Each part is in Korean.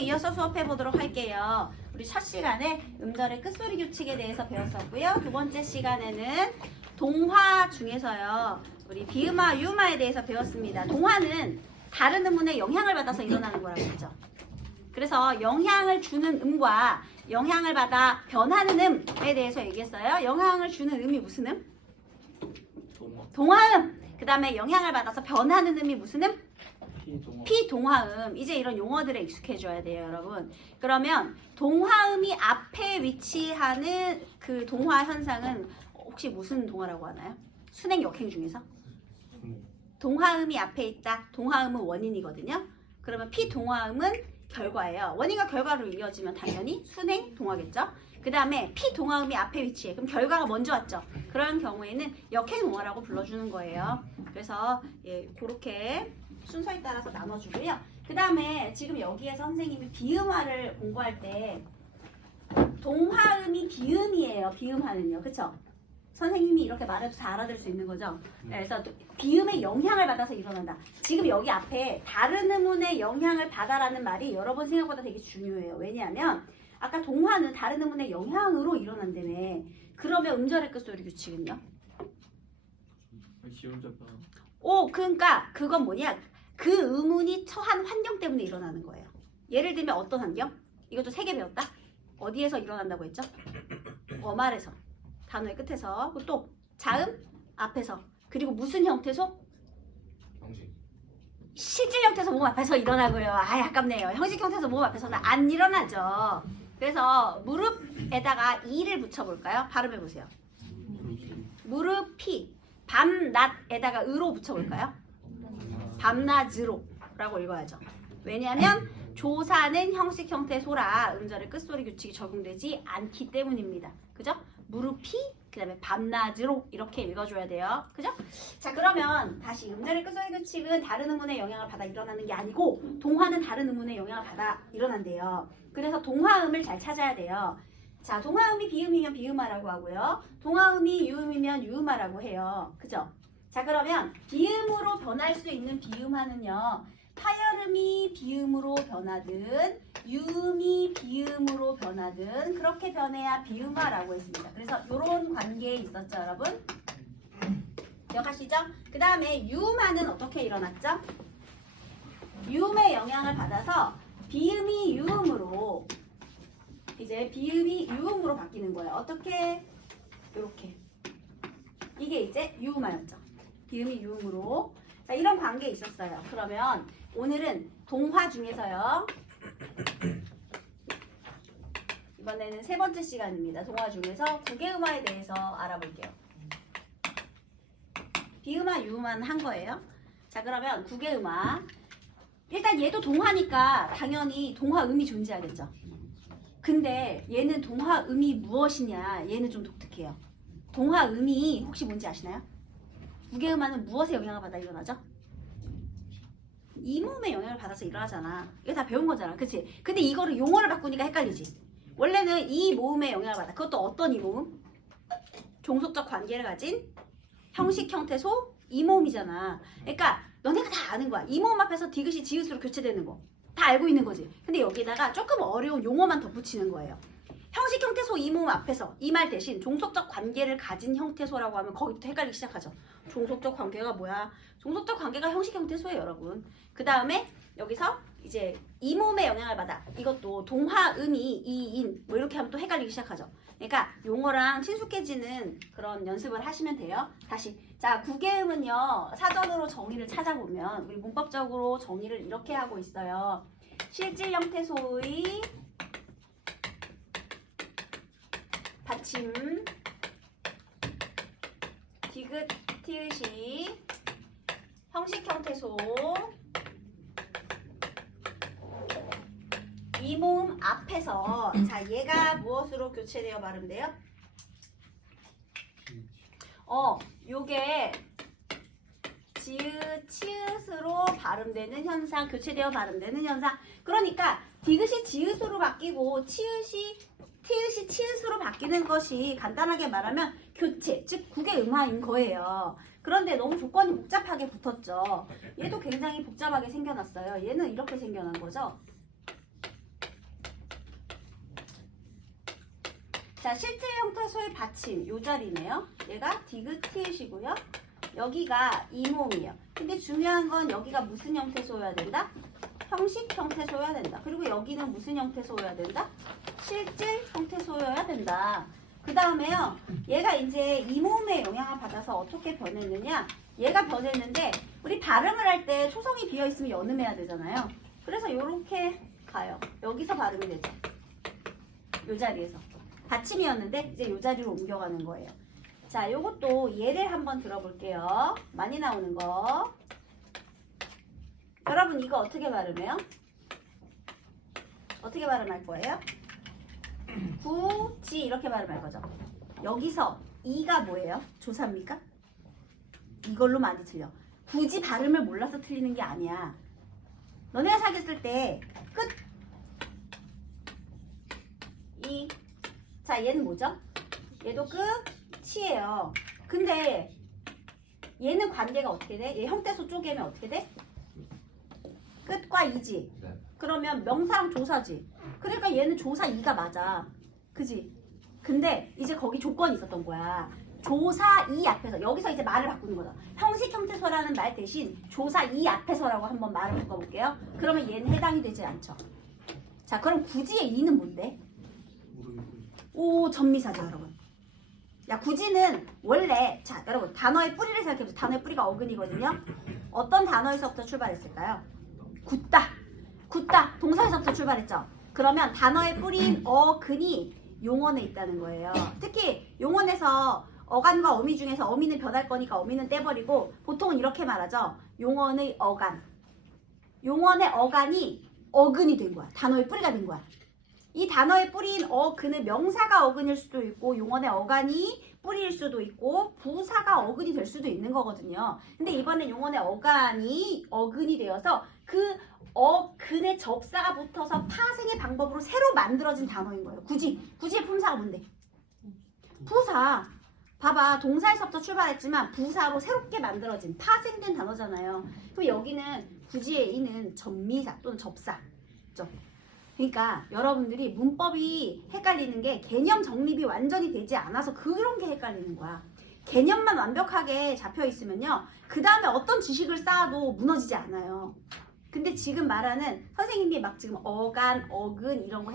이어서 수업해 보도록 할게요. 우리 첫 시간에 음절의 끝소리 규칙에 대해서 배웠었고요. 두 번째 시간에는 동화 중에서요. 우리 비음화, 유음화에 대해서 배웠습니다. 동화는 다른 음운에 영향을 받아서 일어나는 거라고 했죠. 그래서 영향을 주는 음과 영향을 받아 변하는 음에 대해서 얘기했어요. 영향을 주는 음이 무슨 음? 동화음. 그 다음에 영향을 받아서 변하는 음이 무슨 음? 피동화음. 이제 이런 용어들에 익숙해져야 돼요, 여러분. 그러면 동화음이 앞에 위치하는 그 동화 현상은 혹시 무슨 동화라고 하나요? 순행 역행 중에서? 동화음이 앞에 있다. 동화음은 원인이거든요. 그러면 피동화음은 결과예요. 원인과 결과로 이어지면 당연히 순행 동화겠죠. 그 다음에 피동화음이 앞에 위치해. 그럼 결과가 먼저 왔죠. 그런 경우에는 역행 동화라고 불러주는 거예요. 그래서 그렇게 순서에 따라서 나눠주고요. 그 다음에 지금 여기에서 선생님이 비음화를 공부할 때 동화음이 비음이에요. 비음화는요. 그쵸? 선생님이 이렇게 말해도 다 알아들 수 있는 거죠. 그래서 비음의 영향을 받아서 일어난다. 지금 여기 앞에 다른 음운의 영향을 받아라는 말이 여러분 생각보다 되게 중요해요. 왜냐하면 아까 동화는 다른 음운의 영향으로 일어난다며. 그러면 음절의 끝소리 규칙은요? 그러니까 그건 뭐냐? 그 음운이 처한 환경 때문에 일어나는 거예요. 예를 들면 어떤 환경? 이것도 3개 배웠다. 어디에서 일어난다고 했죠? 어말에서. 단어의 끝에서. 또 자음 앞에서. 그리고 무슨 형태소? 실질 형태소 몸 앞에서 일어나고요. 아깝네요. 형식 형태소 몸 앞에서는 안 일어나죠. 그래서 무릎에다가 이를 붙여볼까요? 발음해보세요. 무릎이. 밤낮에다가 으로 붙여볼까요? 밤낮으로 라고 읽어야죠. 왜냐하면 조사는 형식 형태 소라 음절의 끝소리 규칙이 적용되지 않기 때문입니다. 그죠? 무릎이 그 다음에 밤낮으로 이렇게 읽어줘야 돼요. 그죠? 자, 그러면 다시 음절의 끝소리 규칙은 다른 음운의 영향을 받아 일어나는 게 아니고 동화는 다른 음운의 영향을 받아 일어난대요. 그래서 동화음을 잘 찾아야 돼요. 자, 동화음이 비음이면 비음화라고 하고요. 동화음이 유음이면 유음화라고 해요. 그죠? 자, 그러면 비음으로 변할 수 있는 비음화는요. 파열음이 비음으로 변하든 유음이 비음으로 변하든 그렇게 변해야 비음화라고 했습니다. 그래서 이런 관계에 있었죠, 여러분? 기억하시죠? 그 다음에 유음화는 어떻게 일어났죠? 유음의 영향을 받아서 비음이 유음으로 이제 비음이 유음으로 바뀌는 거예요. 어떻게? 이렇게. 이게 이제 유음화였죠. 비음이 유음으로. 자, 이런 관계에 있었어요. 그러면 오늘은 동화 중에서요. 이번에는 3번째 시간입니다. 동화 중에서 구개음화에 대해서 알아볼게요. 비음화, 유음화는 한 거예요. 자, 그러면 구개음화. 일단 얘도 동화니까 당연히 동화음이 존재하겠죠. 근데 얘는 동화음이 무엇이냐? 얘는 좀 독특해요. 동화음이 혹시 뭔지 아시나요? 구개음화는 무엇에 영향을 받아 일어나죠? 이 몸에 영향을 받아서 일어나잖아. 이거 다 배운 거잖아. 그치? 근데 이거를 용어를 바꾸니까 헷갈리지. 원래는 이 모음에 영향을 받아. 그것도 어떤 이 모음? 종속적 관계를 가진 형식 형태소 이 모음이잖아. 그러니까 너네가 다 아는 거야. 이 모음 앞에서 디귿이 지읒으로 교체되는 거. 다 알고 있는 거지. 근데 여기다가 조금 어려운 용어만 덧붙이는 거예요. 형식 형태소 이 모음 앞에서 이 말 대신 종속적 관계를 가진 형태소라고 하면 거기부터 헷갈리기 시작하죠. 종속적 관계가 뭐야? 종속적 관계가 형식 형태소예요, 여러분. 그 다음에 여기서 이제 이 모음에 영향을 받아. 이것도 동화음이 이인 뭐 이렇게 하면 또 헷갈리기 시작하죠. 그러니까 용어랑 친숙해지는 그런 연습을 하시면 돼요. 다시. 자, 구개음은요. 사전으로 정의를 찾아보면 우리 문법적으로 정의를 이렇게 하고 있어요. 실질 형태소의 받침 디귿 티읕이 형식 형태소 이 모음 앞에서 자, 얘가 무엇으로 교체되어 발음돼요? 요게 지읒, 치읒으로 발음되는 현상, 교체되어 발음되는 현상. 그러니까 디귿이 지읒으로 바뀌고 티읕이 치읒으로 바뀌는 것이 간단하게 말하면 교체, 즉 구개음화인 거예요. 그런데 너무 조건이 복잡하게 붙었죠. 얘도 굉장히 복잡하게 생겨났어요. 얘는 이렇게 생겨난 거죠. 자, 실제 형태소의 받침 요 자리네요. 얘가 디귿티읕이고요. 여기가 이몸이에요. 근데 중요한 건 여기가 무슨 형태소여야 된다? 형식 형태소여야 된다. 그리고 여기는 무슨 형태소여야 된다? 실질 형태소여야 된다. 그 다음에요. 얘가 이제 이몸의 영향을 받아서 어떻게 변했느냐? 얘가 변했는데 우리 발음을 할 때 초성이 비어있으면 연음해야 되잖아요. 그래서 이렇게 가요. 여기서 발음이 되죠. 이 자리에서. 받침이었는데 이제 이 자리로 옮겨가는 거예요. 자, 요것도 예를 한번 들어볼게요. 많이 나오는 거. 여러분 이거 어떻게 발음해요? 어떻게 발음할 거예요? 굳이 이렇게 발음할 거죠. 여기서 이가 뭐예요? 조사입니까? 이걸로 많이 틀려. 굳이 발음을 몰라서 틀리는 게 아니야. 너네가 사귀었을 때 끝. 이. 자, 얘는 뭐죠? 얘도 끝이에요. 근데 얘는 관계가 어떻게 돼? 얘 형태소 쪼개면 어떻게 돼? 끝과 이지. 네. 그러면 명사랑 조사지. 그러니까 얘는 조사 이가 맞아. 그지? 근데 이제 거기 조건이 있었던 거야. 조사 이 앞에서. 여기서 이제 말을 바꾸는 거다. 형식 형태소라는 말 대신 조사 이 앞에서라고 한번 말을 바꿔볼게요. 그러면 얘는 해당이 되지 않죠. 자, 그럼 굳이의 이는 뭔데? 오, 전미사죠, 여러분. 야, 굳이는 원래, 자, 여러분, 단어의 뿌리를 생각해보세요. 단어의 뿌리가 어근이거든요. 어떤 단어에서부터 출발했을까요? 굳다. 굳다. 동사에서부터 출발했죠. 그러면 단어의 뿌리인 어근이 용언에 있다는 거예요. 특히 용언에서 어간과 어미 중에서 어미는 변할 거니까 어미는 떼버리고 보통은 이렇게 말하죠. 용언의 어간. 용언의 어간이 어근이 된 거야. 단어의 뿌리가 된 거야. 이 단어의 뿌리인 어근은 명사가 어근일 수도 있고 용언의 어간이 뿌리일 수도 있고 부사가 어근이 될 수도 있는 거거든요. 근데 이번엔 용언의 어간이 어근이 되어서 그 어근의 접사가 붙어서 파생의 방법으로 새로 만들어진 단어인 거예요. 굳이의 품사가 뭔데? 부사. 봐봐, 동사에서부터 출발했지만 부사로 새롭게 만들어진 파생된 단어잖아요. 그럼 여기는 굳이의 이는 전미사 또는 접사죠. 그러니까 여러분들이 문법이 헷갈리는 게 개념 정립이 완전히 되지 않아서 그런 게 헷갈리는 거야. 개념만 완벽하게 잡혀 있으면요, 그 다음에 어떤 지식을 쌓아도 무너지지 않아요. 근데 지금 말하는 선생님이 막 지금 어간, 어근 이런 거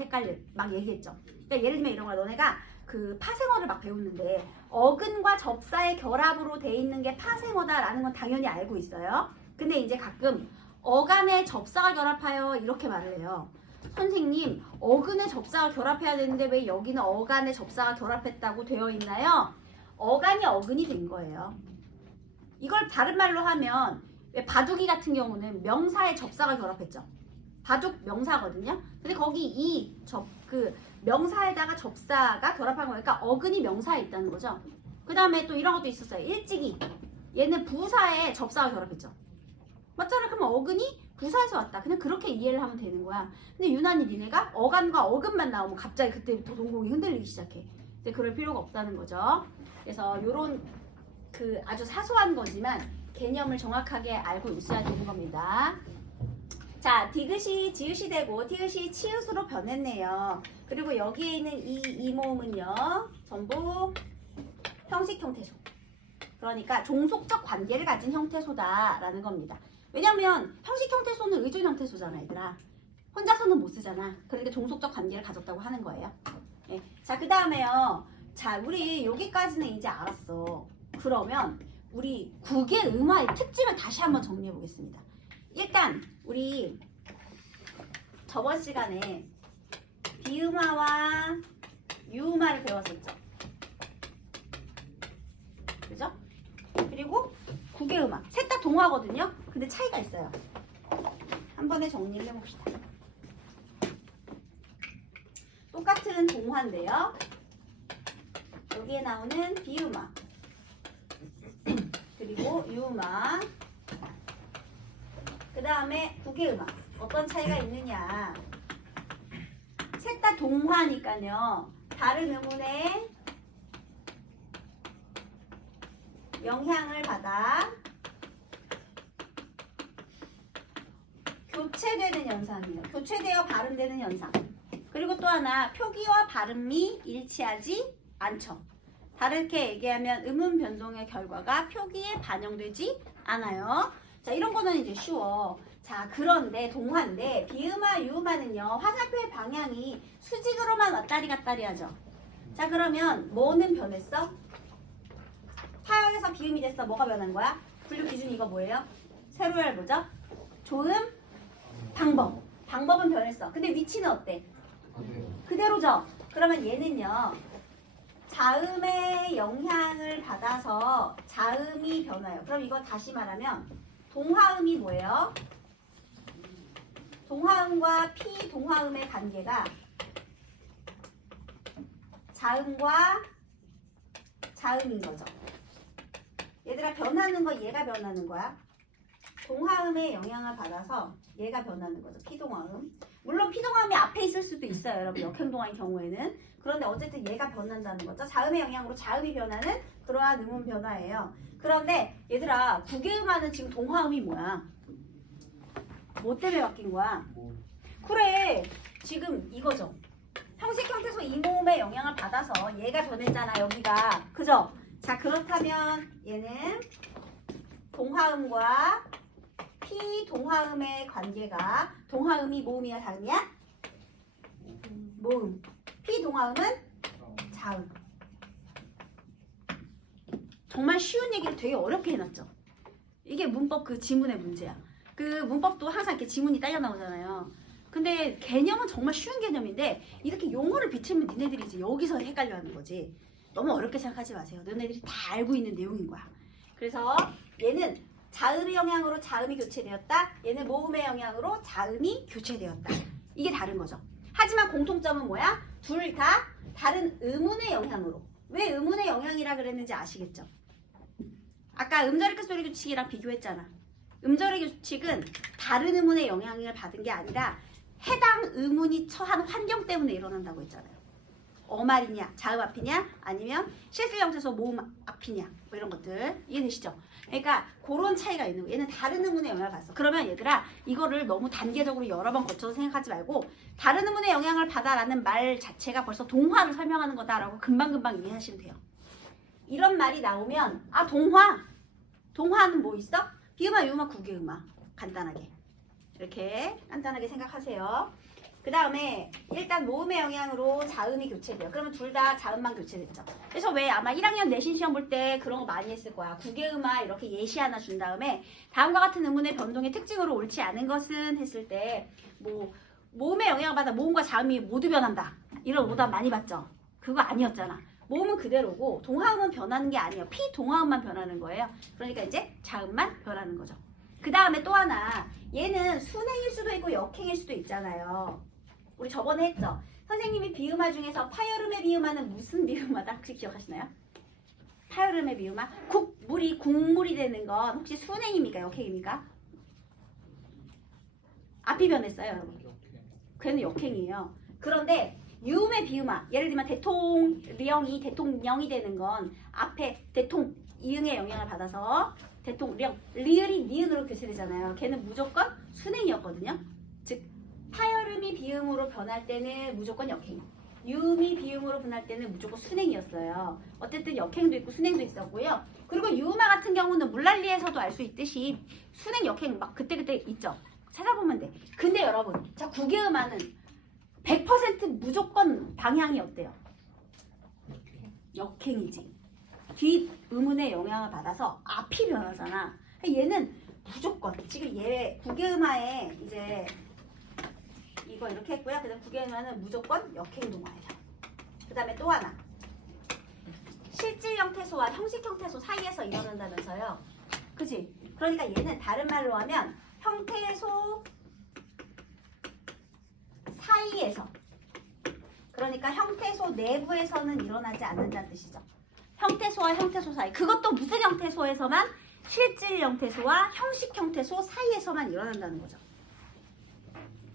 막 얘기했죠. 그러니까 예를 들면 이런 거야. 너네가 그 파생어를 막 배우는데 어근과 접사의 결합으로 돼 있는 게 파생어다라는 건 당연히 알고 있어요. 근데 이제 가끔 어간에 접사가 결합하여 이렇게 말을 해요. 선생님, 어근에 접사가 결합해야 되는데 왜 여기는 어간에 접사가 결합했다고 되어 있나요? 어간이 어근이 된 거예요. 이걸 다른 말로 하면 왜 바둑이 같은 경우는 명사에 접사가 결합했죠. 바둑 명사거든요. 근데 거기 그 명사에다가 접사가 결합한 거니까 어근이 명사에 있다는 거죠. 그 다음에 또 이런 것도 있었어요. 일찍이. 얘는 부사에 접사가 결합했죠. 맞잖아. 그러면 어근이 부사에서 왔다. 그냥 그렇게 이해를 하면 되는 거야. 근데 유난히 니네가 어간과 어근만 나오면 갑자기 그때부터 동공이 흔들리기 시작해. 이제 그럴 필요가 없다는 거죠. 그래서 요런 그 아주 사소한 거지만 개념을 정확하게 알고 있어야 되는 겁니다. 자, 디귿이 지읒이 되고 티읒이 치읒으로 변했네요. 그리고 여기에 있는 이 모음은요, 전부 형식 형태소. 그러니까 종속적 관계를 가진 형태소다라는 겁니다. 왜냐면 형식 형태소는 의존 형태소잖아, 얘들아. 혼자서는 못 쓰잖아. 그러니까 종속적 관계를 가졌다고 하는 거예요. 네. 자, 그 다음에요. 자, 우리 여기까지는 이제 알았어. 그러면 우리 국의 음화의 특징을 다시 한번 정리해 보겠습니다. 일단 우리 저번 시간에 비음화와 유음화를 배웠었죠. 그죠? 그리고 국의 음화. 셋 다 동화거든요. 근데 차이가 있어요. 한 번에 정리를 해봅시다. 똑같은 동화인데요. 여기에 나오는 비음화. 그리고 유음화. 그 다음에 국의 음화. 어떤 차이가 있느냐. 셋 다 동화니까요. 다른 음운에 영향을 받아 교체되는 현상이에요. 교체되어 발음되는 현상. 그리고 또 하나 표기와 발음이 일치하지 않죠. 다르게 얘기하면 음운 변동의 결과가 표기에 반영되지 않아요. 자, 이런 거는 이제 쉬워. 자, 그런데 동화인데 비음화, 유음화는요. 화살표의 방향이 수직으로만 왔다리 갔다리 하죠. 자, 그러면 뭐는 변했어? 타역에서 비음이 됐어. 뭐가 변한 거야? 분류 기준 이거 뭐예요? 세로열 뭐죠? 조음, 방법. 방법은 변했어. 근데 위치는 어때? 그대로죠? 그러면 얘는요. 자음의 영향을 받아서 자음이 변화해요. 그럼 이거 다시 말하면 동화음이 뭐예요? 동화음과 피동화음의 관계가 자음과 자음인 거죠. 얘들아 변하는 거 얘가 변하는 거야. 동화음의 영향을 받아서 얘가 변하는 거죠. 피동화음. 물론 피동화음이 앞에 있을 수도 있어요. 여러분 역행동화의 경우에는. 그런데 어쨌든 얘가 변한다는 거죠. 자음의 영향으로 자음이 변하는 그러한 음운 변화예요. 그런데 얘들아 구개음화는 지금 동화음이 뭐야? 뭐 때문에 바뀐 거야? 그래 지금 이거죠. 형식 형태소 이모음의 영향을 받아서 얘가 변했잖아 여기가. 그죠? 자 그렇다면 얘는 동화음과 피동화음의 관계가 동화음이 모음이야 자음이야? 모음. 피동화음은 자음. 정말 쉬운 얘기를 되게 어렵게 해놨죠. 이게 문법 그 지문의 문제야. 그 문법도 항상 이렇게 지문이 딸려 나오잖아요. 근데 개념은 정말 쉬운 개념인데 이렇게 용어를 비틀면 니네들이 이제 여기서 헷갈려 하는 거지. 너무 어렵게 생각하지 마세요. 너네들이 다 알고 있는 내용인 거야. 그래서 얘는 자음의 영향으로 자음이 교체되었다. 얘는 모음의 영향으로 자음이 교체되었다. 이게 다른 거죠. 하지만 공통점은 뭐야? 둘 다 다른 음운의 영향으로. 왜 음운의 영향이라 그랬는지 아시겠죠? 아까 음절의 끝소리 규칙이랑 비교했잖아. 음절의 규칙은 다른 음운의 영향을 받은 게 아니라 해당 음운이 처한 환경 때문에 일어난다고 했잖아요. 어말이냐, 자음 앞이냐, 아니면 실질 형태소 모음 앞이냐, 뭐 이런 것들 이해되시죠? 그러니까 그런 차이가 있는 거예요. 얘는 다른 음운의 영향을 받았어. 그러면 얘들아 이거를 너무 단계적으로 여러 번 거쳐서 생각하지 말고 다른 음운의 영향을 받아라는 말 자체가 벌써 동화를 설명하는 거다라고 금방금방 이해하시면 돼요. 이런 말이 나오면 아 동화는 뭐 있어? 비음화, 유음화, 구개음화. 간단하게 이렇게 간단하게 생각하세요. 그 다음에 일단 모음의 영향으로 자음이 교체돼요. 그러면 둘 다 자음만 교체됐죠. 그래서 왜 아마 1학년 내신 시험 볼 때 그런 거 많이 했을 거야. 구개음화 이렇게 예시 하나 준 다음에 다음과 같은 음운의 변동의 특징으로 옳지 않은 것은 했을 때 뭐 모음의 영향을 받아 모음과 자음이 모두 변한다. 이런 오답 많이 봤죠. 그거 아니었잖아. 모음은 그대로고 동화음은 변하는 게 아니에요. 피동화음만 변하는 거예요. 그러니까 이제 자음만 변하는 거죠. 그 다음에 또 하나 얘는 순행일 수도 있고 역행일 수도 있잖아요. 우리 저번에 했죠. 선생님이 비음화 중에서 파열음의 비음화는 무슨 비음화다? 혹시 기억하시나요? 파열음의 비음화? 국물이 되는 건 혹시 순행입니까? 역행입니까? 앞이 변했어요, 여러분. 걔는 역행이에요. 그런데 유음의 비음화, 예를 들면 대통령이 되는 건 앞에 대통 이응의 영향을 받아서 대통령 리을이 니은으로 교체되잖아요. 걔는 무조건 순행이었거든요. 즉 파열음이 비음으로 변할 때는 무조건 역행, 유음이 비음으로 변할 때는 무조건 순행이었어요. 어쨌든 역행도 있고 순행도 있었고요. 그리고 유음화 같은 경우는 물난리에서도 알 수 있듯이 순행, 역행 막 그때그때 있죠. 찾아보면 돼. 근데 여러분, 자 구개음화는 100% 무조건 방향이 어때요? 역행이지. 뒷 음운의 영향을 받아서 앞이 변하잖아. 얘는 무조건 지금 얘 구개음화에 이제 이거 이렇게 했고요. 그다음 구개음화는 무조건 역행동화예요. 그 다음에 또 하나 실질 형태소와 형식 형태소 사이에서 일어난다면서요. 그치? 그러니까 얘는 다른 말로 하면 형태소 사이에서, 그러니까 형태소 내부에서는 일어나지 않는다는 뜻이죠. 형태소와 형태소 사이, 그것도 무슨 형태소에서만? 실질 형태소와 형식 형태소 사이에서만 일어난다는 거죠.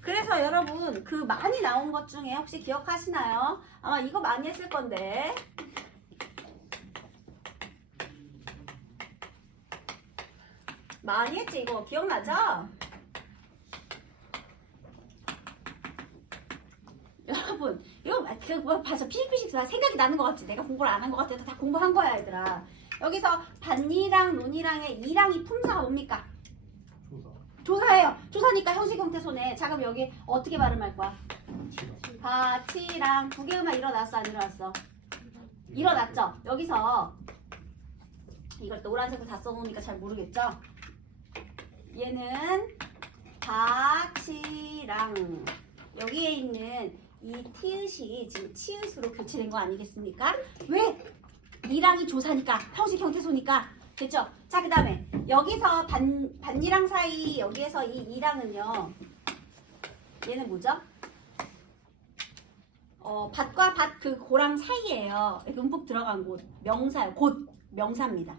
그래서 여러분 그 많이 나온 것 중에 혹시 기억하시나요? 아마 이거 많이 했을 건데 많이 했지. 이거 기억나죠? 여러분 이거 그거 봐서 피식피식 생각이 나는 것 같지? 내가 공부를 안 한 것 같아도 다 공부한 거야 얘들아. 여기서 반니랑 논이랑의 이랑이 품사가 뭡니까? 조사예요. 조사니까 형식 형태 손에. 자 그럼 여기 어떻게 발음할 거야? 바치랑 두 개음만 일어났어 안 일어났어? 일어났죠? 여기서 이걸 노란색으로 다 써놓으니까 잘 모르겠죠? 얘는 바치랑 여기에 있는 이 티읕이 지금 치읓으로 교체된 거 아니겠습니까? 왜? 니랑이 조사니까 형식 형태소니까 됐죠? 자 그 다음에 여기서 반니랑 사이 여기에서 이 이랑은요 얘는 뭐죠? 밭과 밭 그 고랑 사이에요. 음법 들어간 곳 명사예요. 곧 명사입니다.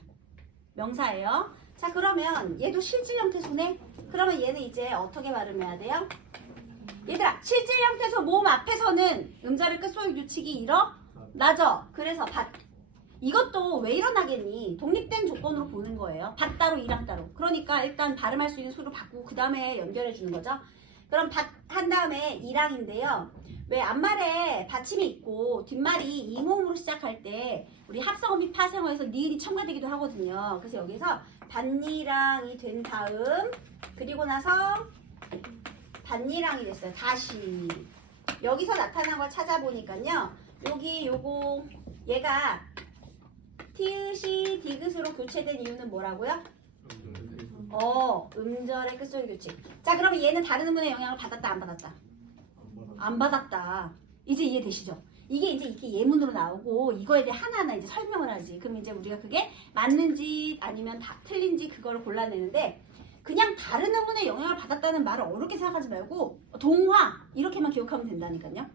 명사예요. 자 그러면 얘도 실질 형태소네. 그러면 얘는 이제 어떻게 발음해야 돼요? 얘들아 실질 형태소 모음 앞에서는 음절의 끝소리 규칙이 일어나죠. 그래서 밭 이것도 왜 일어나겠니? 독립된 조건으로 보는 거예요. 밭 따로 이랑 따로. 그러니까 일단 발음할 수 있는 소리로 바꾸고 그 다음에 연결해 주는 거죠. 그럼 밭 한 다음에 이랑인데요. 왜 앞말에 받침이 있고 뒷말이 이모음으로 시작할 때 우리 합성어 및 파생어에서 니은이 첨가되기도 하거든요. 그래서 여기서 반니랑이 된 다음 그리고 나서 반니랑이 됐어요. 다시 여기서 나타난 걸 찾아보니까요. 여기 요거 얘가 티읕이 디귿으로 교체된 이유는 뭐라고요? 음절의 끝소리 규칙. 자 그러면 얘는 다른 음문의 영향을 받았다 안 받았다? 안 받았다. 이제 이해되시죠? 이게 예문으로 나오고 이거에 대해 하나하나 이제 설명을 하지. 그럼 이제 우리가 그게 맞는지 아니면 다 틀린지 그거를 골라내는데 그냥 다른 음문의 영향을 받았다는 말을 어렵게 생각하지 말고 동화 이렇게만 기억하면 된다니까요.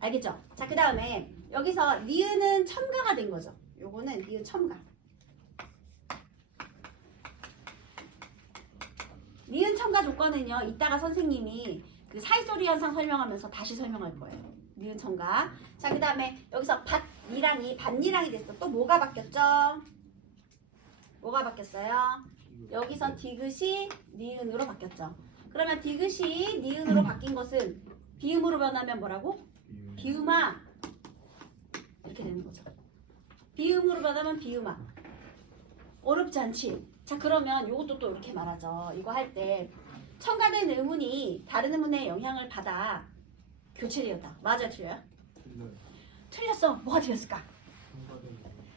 알겠죠? 자 그 다음에 여기서 니은은 첨가가 된 거죠. 요거는 니은 첨가. 니은 첨가 조건은요. 이따가 선생님이 그 사이소리 현상 설명하면서 다시 설명할 거예요. 니은 첨가. 자 그 다음에 여기서 밭니랑이 반니랑이 됐어. 또 뭐가 바뀌었죠? 뭐가 바뀌었어요? 여기서 디귿이 니은으로 바뀌었죠. 그러면 디귿이 니은으로 바뀐 것은 비음으로 변하면 뭐라고? 비음아 이렇게 되는 거죠. 비음으로 변하면 비음아. 어렵지 않지? 자 그러면 이것도 또 이렇게 말하죠. 이거 할 때 첨가된 음운이 다른 음운의 영향을 받아 교체되었다. 맞아요? 틀려요? 틀렸어. 뭐가 틀렸을까?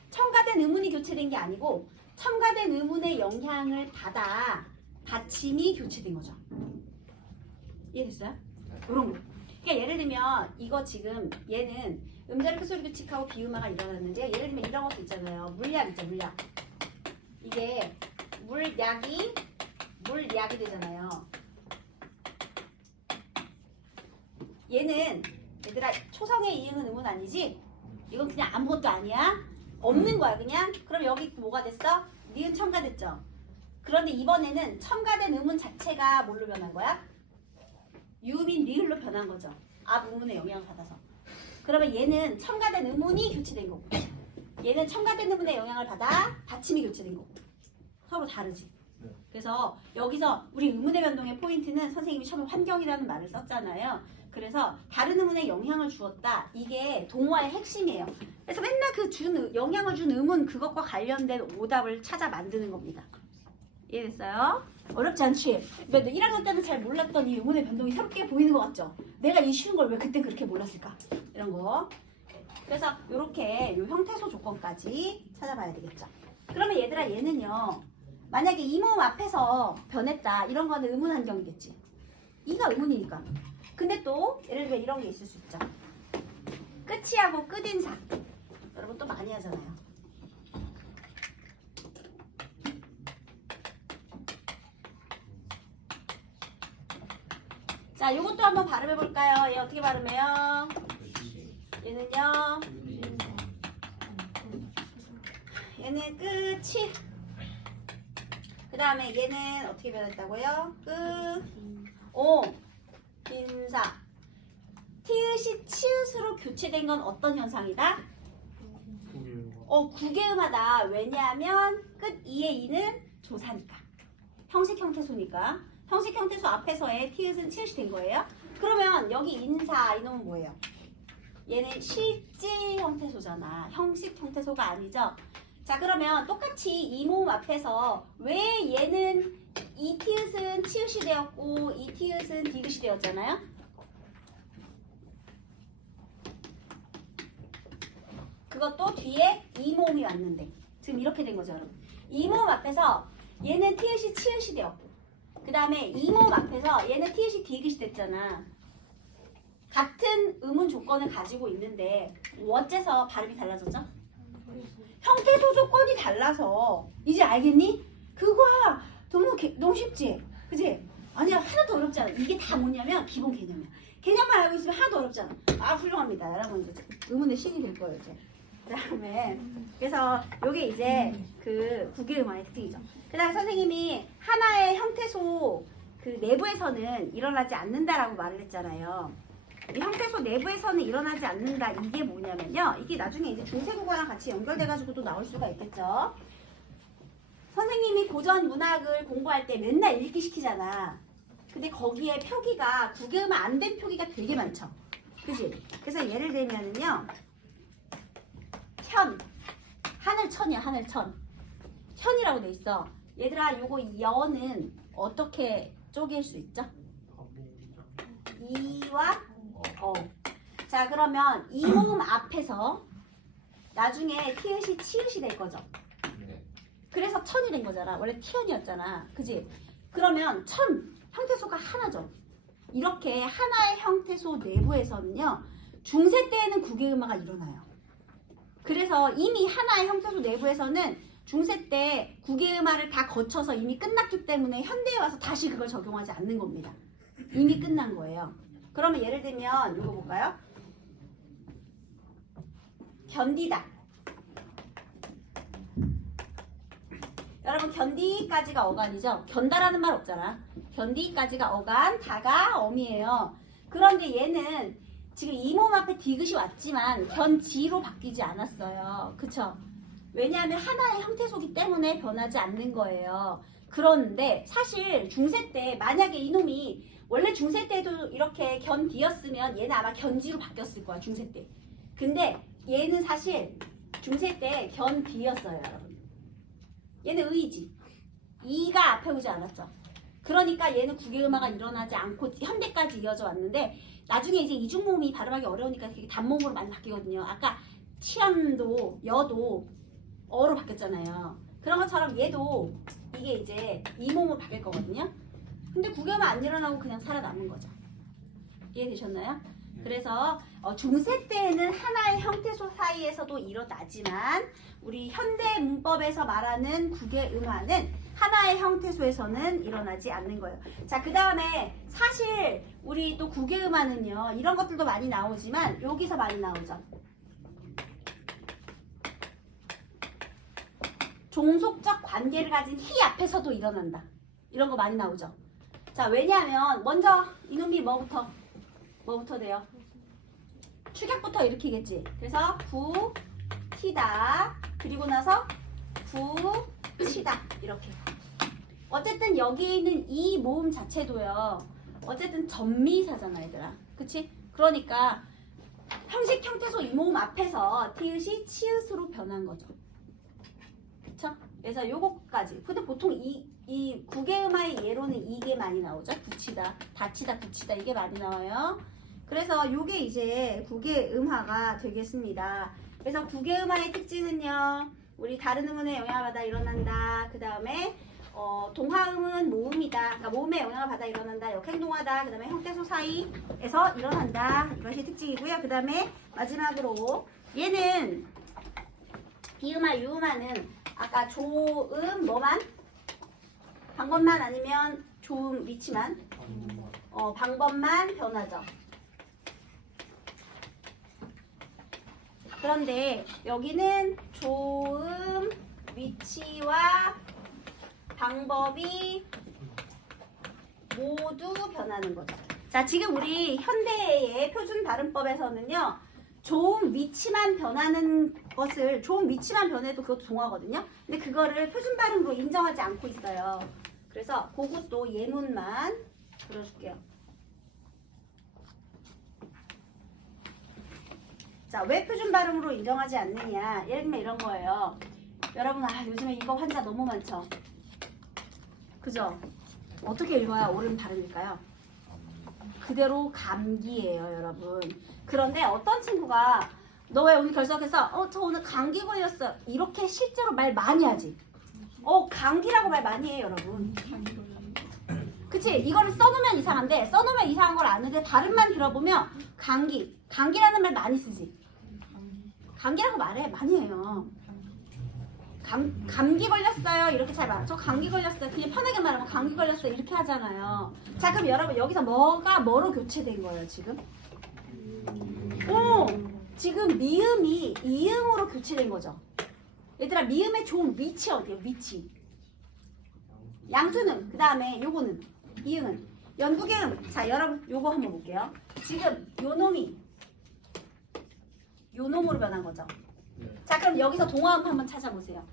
첨가된 음운이 교체된 게 아니고 첨가된 음운의 영향을 받아 받침이 교체된 거죠. 이해됐어요? 이런 거. 그러니까 예를 들면 이거 지금 얘는 음절의 끝소리 규칙하고 비음화가 일어났는데 예를 들면 이런 것도 있잖아요. 물약 있죠. 물약. 이게 물약이 되잖아요. 얘는 얘들아 초성의 이응은 음은 아니지? 이건 그냥 아무것도 아니야. 없는 거야 그냥. 그럼 여기 뭐가 됐어? 니은 첨가됐죠. 그런데 이번에는 첨가된 음은 자체가 뭘로 변한 거야? 유음인 리을로 변한 거죠. 앞 음문의 영향을 받아서. 그러면 얘는 첨가된 음운이 교체된 거고 얘는 첨가된 음문의 영향을 받아 받침이 교체된 거고 서로 다르지. 그래서 여기서 우리 음문의 변동의 포인트는 선생님이 처음에 환경이라는 말을 썼잖아요. 그래서 다른 음문에 영향을 주었다. 이게 동화의 핵심이에요. 그래서 맨날 그 영향을 준 음은 그것과 관련된 오답을 찾아 만드는 겁니다. 이해됐어요? 어렵지 않지? 너 1학년 때는 잘 몰랐던 이 음문의 변동이 새롭게 보이는 것 같죠? 내가 이 쉬운 걸 왜 그땐 그렇게 몰랐을까? 이런 거. 그래서 이렇게 요 형태소 조건까지 찾아봐야 되겠죠. 그러면 얘들아 얘는요. 만약에 이 모음 앞에서 변했다. 이런 거는 음문 환경이겠지. 이가 음문이니까. 근데 또 예를 들면 이런 게 있을 수 있죠. 끝이하고 끝인사. 여러분 또 많이 하잖아요. 자, 이것도 한번 발음해 볼까요? 얘 어떻게 발음해요? 얘는요. 얘는 끝이. 그 다음에 얘는 어떻게 변했다고요? 인사. 티읕이 치읓으로 교체된 건 어떤 현상이다? 구개음하다. 왜냐하면 끝 이의 이는 조사니까. 형식 형태소니까. 형식 형태소 앞에서의 티읕은 치읓이 된 거예요. 그러면 그러면 여기 인사 이놈은 뭐예요? 얘는 실제 형태소잖아. 형식 형태소가 아니죠? 자, 그러면 똑같이 이 모음 앞에서 왜 얘는 이 티읕은 치읓이 되었고 이 티읕은 디귿이 되었잖아요? 그것도 뒤에 이 모음이 왔는데 지금 이렇게 된 거죠, 여러분. 이 모음 앞에서 얘는 티읕이 치읓이 되었고 그 다음에 이 모음 앞에서 얘는 티읕이 디귿이 됐잖아. 같은 의문 조건을 가지고 있는데 어째서 발음이 달라졌죠? 형태소 조건이 달라서. 이제 알겠니? 그거야. 너무 쉽지? 그치? 아니야, 하나도 어렵지 않아. 이게 다 뭐냐면 기본 개념이야. 개념만 알고 있으면 하나도 어렵지 않아. 아, 훌륭합니다. 여러분 이제 의문의 신이 될 거예요, 이제. 그 다음에 그래서 요게 이제 그 국외음화의 특징이죠. 그 다음에 선생님이 하나의 형태소 그 내부에서는 일어나지 않는다라고 말을 했잖아요. 이 형태소 내부에서는 일어나지 않는다. 이게 뭐냐면요. 이게 나중에 이제 중세국어랑 같이 연결돼가지고 또 나올 수가 있겠죠. 선생님이 고전 문학을 공부할 때 맨날 읽기 시키잖아. 근데 거기에 표기가 국외음화 안 된 표기가 되게 많죠. 그지? 그래서 예를 들면은요. 현. 하늘천이야, 하늘천. 현이라고 돼 있어. 얘들아, 요거 여는 어떻게 쪼갤 수 있죠? 이와 어. 자, 그러면 이 모음 앞에서 나중에 티읕이 치읓이 될 거죠. 그래서 천이 된 거잖아. 원래 티언이었잖아. 그지? 그러면 천, 형태소가 하나죠. 이렇게 하나의 형태소 내부에서는요. 중세 때에는 국외음화가 일어나요. 그래서 이미 하나의 형태소 내부에서는 중세 때 국외음화를 다 거쳐서 이미 끝났기 때문에 현대에 와서 다시 그걸 적용하지 않는 겁니다. 이미 끝난 거예요. 그러면 예를 들면 이거 볼까요? 견디다. 여러분 견디까지가 어간이죠? 견다라는 말 없잖아. 견디까지가 어간, 다가 어미예요. 그런데 얘는 지금 이 모음 앞에 디귿이 왔지만 견지로 바뀌지 않았어요. 그쵸? 왜냐하면 하나의 형태소기 때문에 변하지 않는 거예요. 그런데 사실 중세 때 만약에 이놈이 원래 중세 때도 이렇게 견디였으면 얘는 아마 견지로 바뀌었을 거야. 중세 때. 근데 얘는 사실 중세 때 견디였어요. 여러분. 얘는 의지. 이가 앞에 오지 않았죠. 그러니까 얘는 국외음화가 일어나지 않고 현대까지 이어져 왔는데 나중에 이제 이중모음이 발음하기 어려우니까 되게 단모음으로 많이 바뀌거든요. 아까 치암도 여도 어로 바뀌었잖아요. 그런 것처럼 얘도 이게 이제 이모음으로 바뀔 거거든요. 근데 국외음화 안 일어나고 그냥 살아남은 거죠. 이해되셨나요? 그래서 중세 때에는 하나의 형태소 사이에서도 일어나지만 우리 현대 문법에서 말하는 국외음화는 하나의 형태소에서는 일어나지 않는 거예요. 자, 그 다음에 사실 우리 또 국외음화는요. 이런 것들도 많이 나오지만 여기서 많이 나오죠. 종속적 관계를 가진 히 앞에서도 일어난다. 이런 거 많이 나오죠. 자, 왜냐하면 먼저 이놈이 뭐부터 돼요? 축약부터 일으키겠지. 그래서 구, 티다. 그리고 나서 구, 치다. 이렇게. 어쨌든 여기에 있는 이 모음 자체도요. 어쨌든 전미사잖아, 얘들아. 그치? 그러니까 형식 형태소 이 모음 앞에서 티읕이 치읓으로 변한 거죠. 그쵸? 그래서 요거까지. 근데 보통 이 국외음화의 예로는 이게 많이 나오죠. 붙이다, 닫히다, 붙이다 이게 많이 나와요. 그래서 요게 이제 국외음화가 되겠습니다. 그래서 국외음화의 특징은요. 우리 다른 음운의 영향을 받아 일어난다. 그 다음에 동화음은 모음이다. 그러니까 모음의 영향을 받아 일어난다. 역행동화다. 그 다음에 형태소 사이에서 일어난다. 이것이 특징이고요. 그 다음에 마지막으로 얘는 비음화, 유음화는 아까 조음 뭐만? 방법만 아니면 조음 위치만? 방법만 변하죠. 그런데 여기는 조음, 위치와 방법이 모두 변하는 거죠. 자, 지금 우리 현대의 표준 발음법에서는요. 조음 위치만 변하는 것을 조음 위치만 변해도 그것도 동화거든요. 근데 그거를 표준 발음으로 인정하지 않고 있어요. 그래서 그것도 예문만 들어줄게요. 자, 왜 표준 발음으로 인정하지 않느냐? 예를 들면 이런 거예요. 여러분, 요즘에 이거 환자 너무 많죠? 그죠? 어떻게 읽어야 옳은 발음일까요? 그대로 감기예요, 여러분. 그런데 어떤 친구가 너 왜 오늘 결석해서 저 오늘 감기 걸렸어. 이렇게 실제로 말 많이 하지? 감기라고 말 많이 해요, 여러분. 그치? 이거를 써놓으면 이상한데 써놓으면 이상한 걸 아는데 발음만 들어보면 감기라는 말 많이 쓰지. 감기라고 말해 많이 해요. 감기 걸렸어요 이렇게 잘 말해. 저 감기 걸렸어요. 그냥 편하게 말하면 감기 걸렸어요 이렇게 하잖아요. 자, 그럼 여러분 여기서 뭐가 뭐로 교체된 거예요 지금? 지금 미음이 이음으로 교체된 거죠. 얘들아, 미음의 좋은 위치 어디예요? 위치. 양수는, 그 다음에 요거는, 이응은. 연구의 음. 자, 여러분 요거 한번 볼게요. 지금 요 놈이 요 놈으로 변한 거죠. 자, 그럼 여기서 동화음 한번 찾아보세요.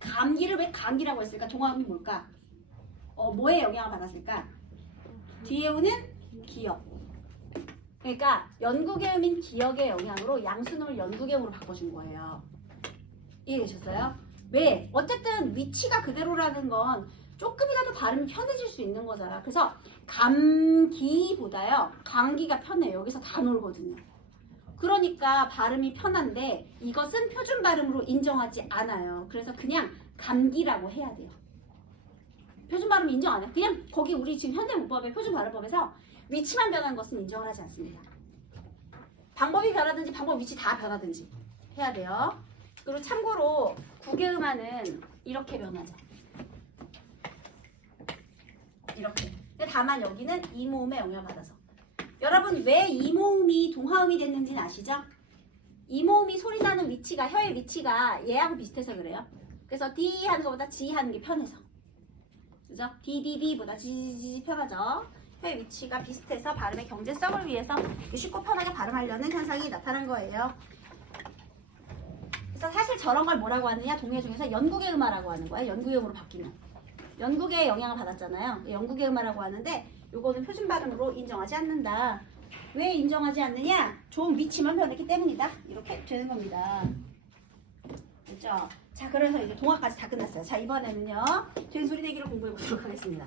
감기를 왜 감기라고 했을까? 동화음이 뭘까? 뭐에 영향을 받았을까? 뒤에 오는 기억. 그러니까 연구의 음인 기억의 영향으로 양수놈을 연구의 음으로 바꿔준 거예요. 이해되셨어요? 왜? 어쨌든 위치가 그대로라는 건 조금이라도 발음이 편해질 수 있는 거잖아. 그래서 감기보다요 감기가 편해요. 여기서 다 놀거든요. 그러니까 발음이 편한데 이것은 표준 발음으로 인정하지 않아요. 그래서 그냥 감기라고 해야 돼요. 표준 발음 인정 안 해요. 그냥 거기 우리 지금 현대문법의 표준 발음법에서 위치만 변한 것은 인정을 하지 않습니다. 방법이 변하든지 방법 위치 다 변하든지 해야 돼요. 그리고 참고로 국외음화는 이렇게 변하죠. 이렇게. 근데 다만 여기는 이모음의 영향을 받아서. 여러분 왜 이모음이 동화음이 됐는지는 아시죠? 이모음이 소리 나는 위치가 혀의 위치가 얘하고 비슷해서 그래요. 그래서 D 하는 것보다 G 하는 게 편해서. 그죠? DDD보다 GGG 편하죠. 혀의 위치가 비슷해서 발음의 경제성을 위해서 쉽고 편하게 발음하려는 현상이 나타난 거예요. 그래서 사실 저런 걸 뭐라고 하느냐? 동요 중에서 연국의 음화라고 하는 거예요. 연국의 음으로 바뀌면. 연국의 영향을 받았잖아요. 연국의 음화라고 하는데 요거는 표준 발음으로 인정하지 않는다. 왜 인정하지 않느냐? 좋은 위치만 변했기 때문이다. 이렇게 되는 겁니다. 됐죠? 자, 그래서 이제 동화까지 다 끝났어요. 자, 이번에는요. 된소리 내기를 공부해 보도록 하겠습니다.